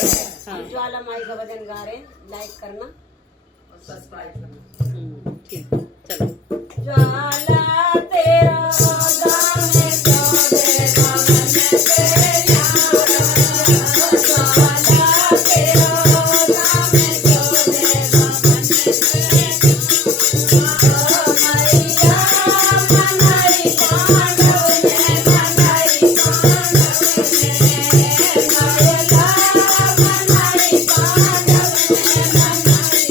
हाँ ज्वाला माई का भजन गा रहे हैं, लाइक करना और सब्सक्राइब करना। ठीक है, चलो। ज्वाला तेरा गाँव में चौदह भवन पे न्यारा, ज्वाला तेरा गाँव में चौदह भवन पे मैया मनाई पांडव ने, मनाई पांडव ने, मैया मनाई पांडव ने, मनाई